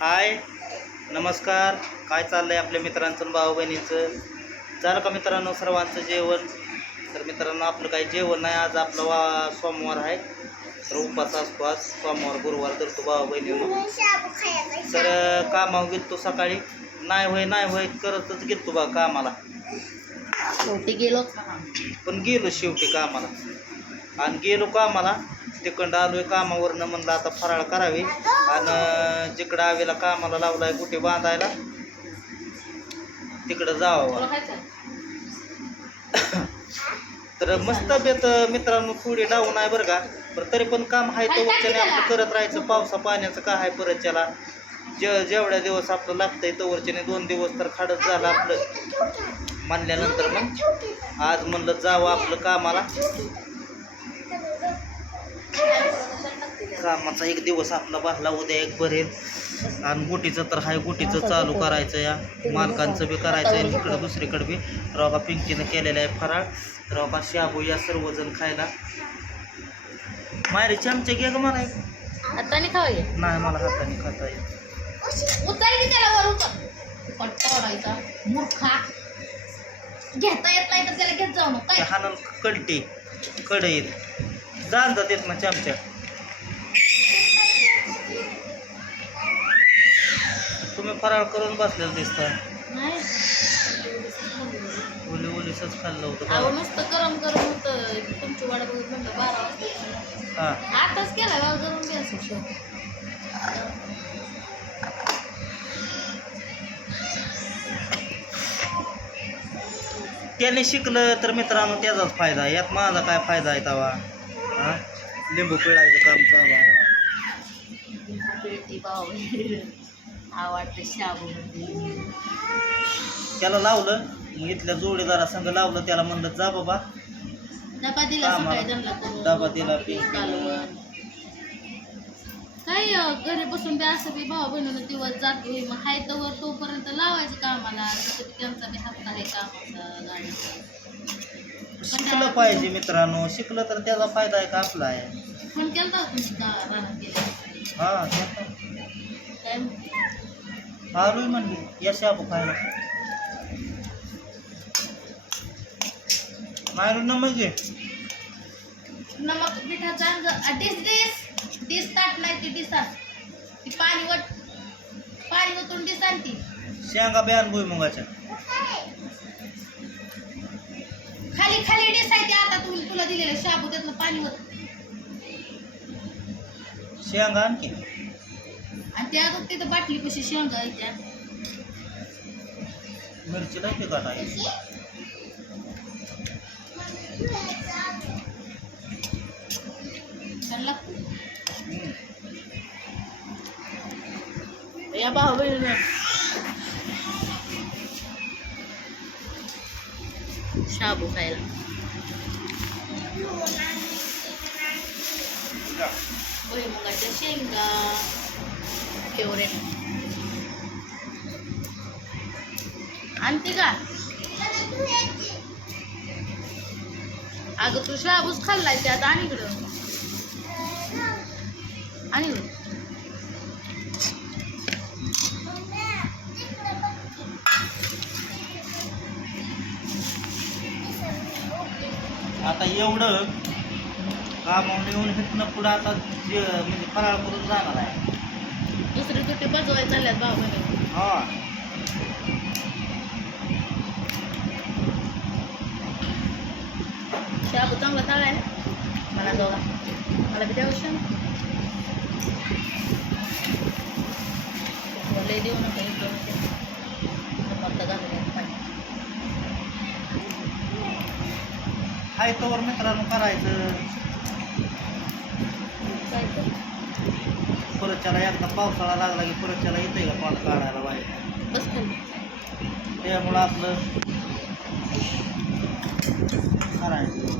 हाय नमस्कार. काय चाललंय आपल्या मित्रांचं भाऊ बहिणीचं झालं का मित्रांनो सर्वांचं जेवण? तर मित्रांनो आपलं काही जेवण नाही. आज आपलं वा सोमवार आहे. तर उपास असतो आज. सोमवार गुरुवार तर तो भाऊ बहिणीनं तर कामावर गेलतो सकाळी. नाही होय नाही होय करतच गेलतो बा कामाला. शेवटी गेलो. पण गेलो शेवटी कामाला. आणि गेलो कामाला. तिकडं आलोय कामावरनं म्हणलं आता फराळ करावी. आणि जिकडं आवेला कामाला लावलाय कुठे बांधायला तिकडं जावं. तर मस्त बेत मित्रांनो थोडी डाऊन आहे बरं का. पण तरी पण काम आहे तो वरच्याने आपलं करत राहायचं. पावसा पाण्याचं काय आहे परत त्याला? जे जेवढ्या दिवस आपलं लागतंय तवरच्याने दोन दिवस तर खाडत झालं आपलं. म्हणल्यानंतर मग आज म्हणलं जावं आपलं कामाला. कामाचा एक दिवस आपला भरला उद्या एक भरेल. आणि गुटीचं तर हाय गुटीचं चालू करायचं या. मालकांचं बी करायचं आहे इकडं दुसरीकडे बी. रवा पिंकीनं केलेलं आहे फराळ. रवा शाबू या सर्वजण खायला. मायरे चमचे घे ग मला. हाताने खावा नाही मला हाताने खाता येत उचल की त्याला वर उचल पण पडायचा मूर्खा. घेता येत नाही तर त्याला घेत जाऊ नको ते काय हाणून कलटी कढईत. जात येत ना चमच्या तुम्ही फराळ करून बसलेलं दिसता नाही. ओली ओलीसच खाल्लं होतं अहो. नुसतं गरम गरम होतं. तुमची वाडा बघत म्हणलं बारा वाजता हा. आताच केला बा गरम त्याने शिकलं तर मित्रांनो त्याचाच फायदा आहे. यात माझा काय फायदा आहे तवा? हा लिंबू पिळायचं काम चालू आहे आवडते शाबू त्याला लावलं मग इथल्या जोडीदारा संग लावलं त्याला म्हणलं जा बाबा डबा दिला कामाला. सकाळी त्यांना करून. डबा दिला, पीठ पीठ कालवण. काय अं, घरी बसून बी असं बी भाऊ बहिणीनं दिवस जातो मग हाय तवर तोपर्यंत लावायचं कामाला तसं बी त्यांचा बी हक्क आहे कामाचा गाडीचा शिकलं पाहिजे मित्रांनो शिकलं तर त्याचा फायदा आहे का आपला आहे. पण केलं होतं तुम्ही का रानात गेले हा त्याचा. काय आलोय म्हणली या शाबू खायला. नाही नमक घे. नमक मिठाचा अंग- डिस डिस. डिस ताट नाही ती डिसात. ती पाणी वट पाणी ओतून डिस आणती शेंगा ब्यान भुईमुगाच्या. खाली खाली डिस आहे ती आता तू तुला दिलेलं शाबू त्यातलं पाणी वत शेंगा आणखी. आणि त्या अगोदर तिथं बाटली कशी शेंगा आहे त्या. मिरची नाही पिकाट आहे. छान लागतो हम्म. या भाऊ बहिणीनं. शाबू खायला भुईमुगाच्या शेंगा. फेवरेट आणते का? अगं तू शाबूच खाल्लाय त्यात आणि इकडं. आणि इकडं आता एवढं कामावून येऊन हिथनं पुढं आता जे म्हणजे फराळ करून जाणार आहे. दुसरी तुटी बजवाय चालल्यात भाऊ बहिणी हा. शाबू चांगला तळाय ना मला दोघा मला बी द्यावं शान लय देऊ नका. चपात्या घालून एक पाणी. हाय तोवर मित्रांनो करायचं. परत त्याला एकदा पावसाळा लागला की परत त्याला येतंय का पाणी काढायला बाहेर? त्यामुळं आपलं करायचं.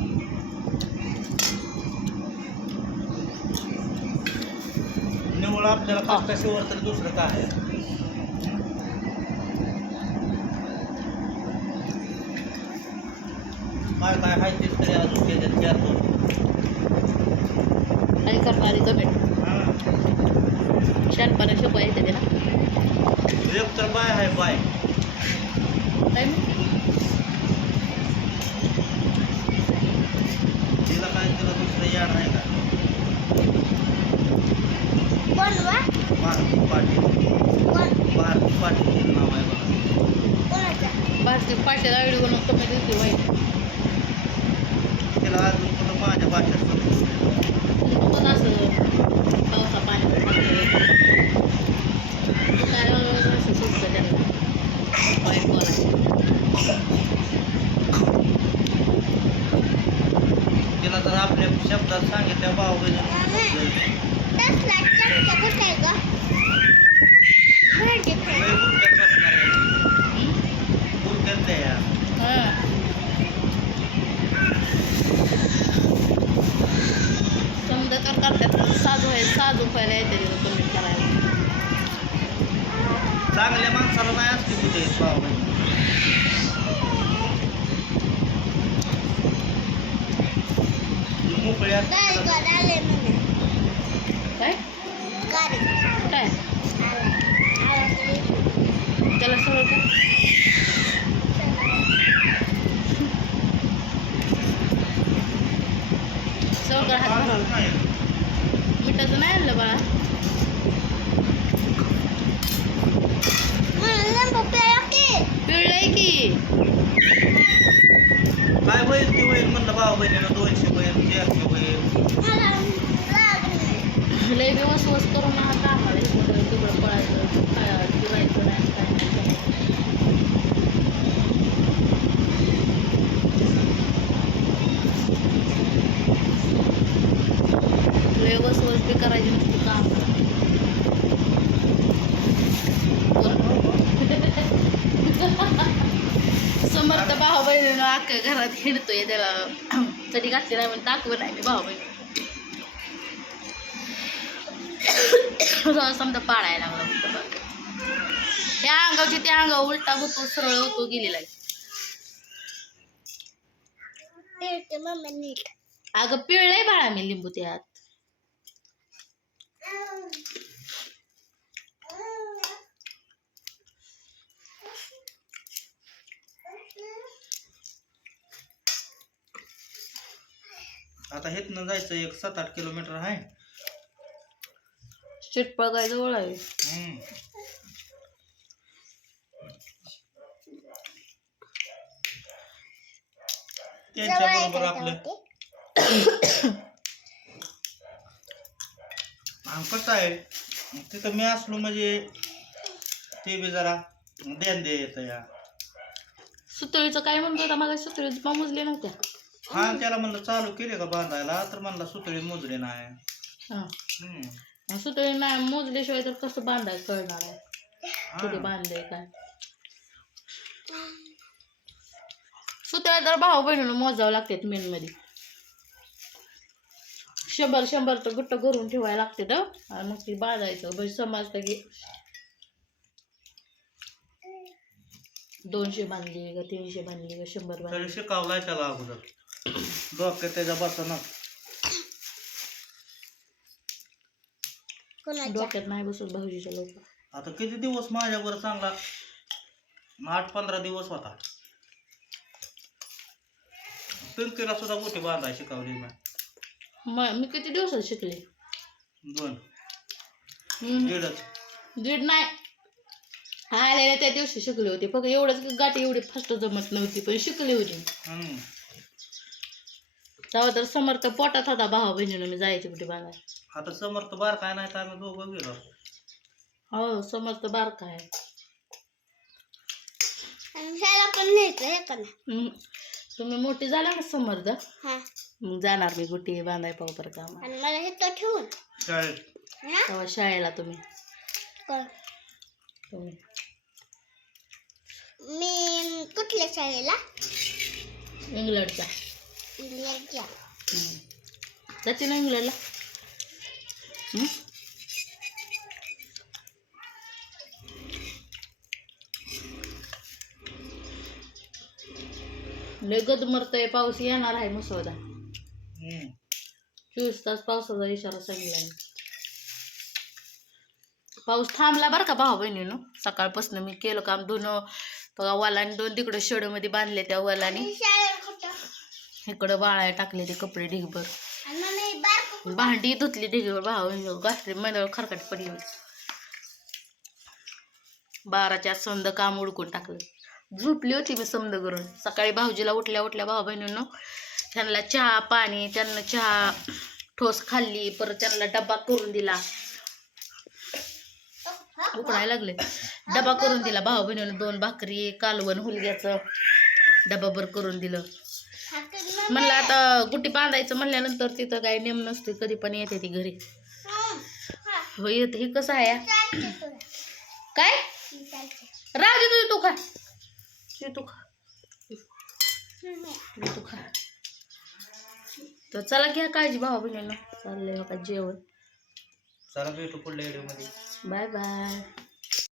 निवड आपल्याला कष्टाशिवाय तर दुसरं काय? काय काय आहे तेच तरी अजून त्याच्यात चार दोन. काय करणारी कमेंट शानपणा येते ना एक तर बाय आहे बाय. काय तिला काय तिला दुसरं याड आहे का? भारती पाटील. भारती पाटील नाव आहे बघा. भारतीय पाटील आयडी बनवून कमी दिसते वाईट तिला अजून कुठं माझ्या भाषेत समजलं पण असं पावसा पाण्यात काय असं सुचतं त्यांना वाईट बोलायचं तिला जर आपल्या शब्दात सांगितल्या भाऊ बहिणी बसणार आहे बुरक्यात त्या या. हां समजा तर करतात साजू व्हायला येते कमी करायला? चांगल्या माणसाला नाही असते कुठे बहिणी मोकळ्या काय काय? त्याला सगळं काय? सगळं हात भरावं नाही मिठाचं नाही आणलं बाळा पिळलंय की काय होईल ते होईल म्हणलं भाऊ बहिणीला दोनशे होईल चारशे होईल लय दिवस वस करून आता आम्हाला इकडं तिकडं पळायचं काय करायचं. लय करायची नसते काम. समर्थ भाऊ बहिणीनं अख्ख्या घरात हिंडतोय त्याला. तरी घातली नाही म्हणून दाखवत नाही मी भाऊ बहिणी समजा पाळायला लागला त्या अंगावची त्या अंगावर उलटा होतो सरळ होतो गेलेला अगं पिळलंय बाळा मी लिंबू त्यात. आता हेतनं जायचं एक सात आठ किलोमीटर आहे. चिटपळ काय जवळ आहे. हम्म. त्यांच्याबरोबर आपलं आणि कसं आहे तिथं मी असलो म्हणजे ते बी जरा ध्यान दे येतं या. सुतळीचं काय म्हणतो होता मला सुतळीच मोजले नव्हत्या. हा त्याला म्हणलं चालू केले का बांधायला? तर म्हणला सुतळी मोजली नाही. हा. हम्म. सुतळी नाही मोजल्याशिवाय तर कसं बांधायचं कळणार आहे? हा. बांधलंय काय? सुतळ्या तर भाऊ बहिणीला मोजावं लागतात मेन मध्ये. शंभर शंभर तर गुट्ट करून ठेवायला लागते तर. आणि मग ती बांधायचं. म्हणजे समजतं की दोनशे बांधली का तीनशे बांधली का शंभर बांधली? तरी शिकावलाय त्याला अगोदर. डोक्यात त्याच्या बसना. डोक्यात नाही बसत भाऊजीच्या लोक आता किती दिवस माझ्यावर चांगला? आठ पंधरा दिवस होता. पिंकीला सुद्धा गोटी बांधाय शिकवली मी. म- मी किती दिवसात शिकले? दोन. हम्म. दीडच. दीड नाही. आलेल्या त्या दिवशी शिकले होते. फक्त एवढंच गाठी एवढी फास्ट जमत नव्हती पण शिकले होते. हम्म. तेव्हा तर समर्थ पोटात होता भावा बहिणीनं मी जायची कुठे बांधायला. आता समर्थ बार काय नाही तर आम्ही दोघं गेलो. हो समर्थ बारका आहे हम्म. तुम्ही मोठी झाला ना समर्थ? मग जाणार मी गुटी बांधाय पाहू बरं का आम्हाला. शाळेत. तेव्हा शाळेला तुम्ही. तुम्ही. मी कुठल्या शाळेला? इंग्लंडचा. जाते ना इंग्लंडला हम्म? लय गदमरतय पाऊस येणार आहे हम्म. चोवीस तास पावसाचा इशारा सांगितला पाऊस थांबला बरं का भाऊ बहिणीनं? सकाळपासून मी केलं काम धुणं बघा वालाने दोन तिकडं शेडमध्ये बांधले त्या वालाने. इकडं बाळाय टाकले ते कपडे ढिगभर. भांडी धुतली ढिगभर भाऊ घातली मंदळ खरकट पडली बाराच्या समद काम उडकून टाकलं. झोपली होती मी समद करून. सकाळी भाऊजीला उठल्या उठल्या भाऊ बहिणीनं त्यांना चहा पाणी त्यांना चहा ठोस खाल्ली परत त्यांना डब्बा करून दिला. उकडायला लागले. डबा करून दिला भाऊ बहिणीनं दोन भाकरी कालवण हुलग्याचं डबाभर करून दिलं. म्हणलं आता गुटी बांधायचं म्हणल्यानंतर तिथं काही नेम नसते कधी पण येते ती घरी. हो येते. हे कसं आहे? काय? राहू दे तुझी तू खा तू खा तू खा तर चला घ्या काळजी भाऊ बहिणीनं. चाललंय बघा जेवण. चला भेटू पुढल्या व्हिडिओमध्ये बाय बाय.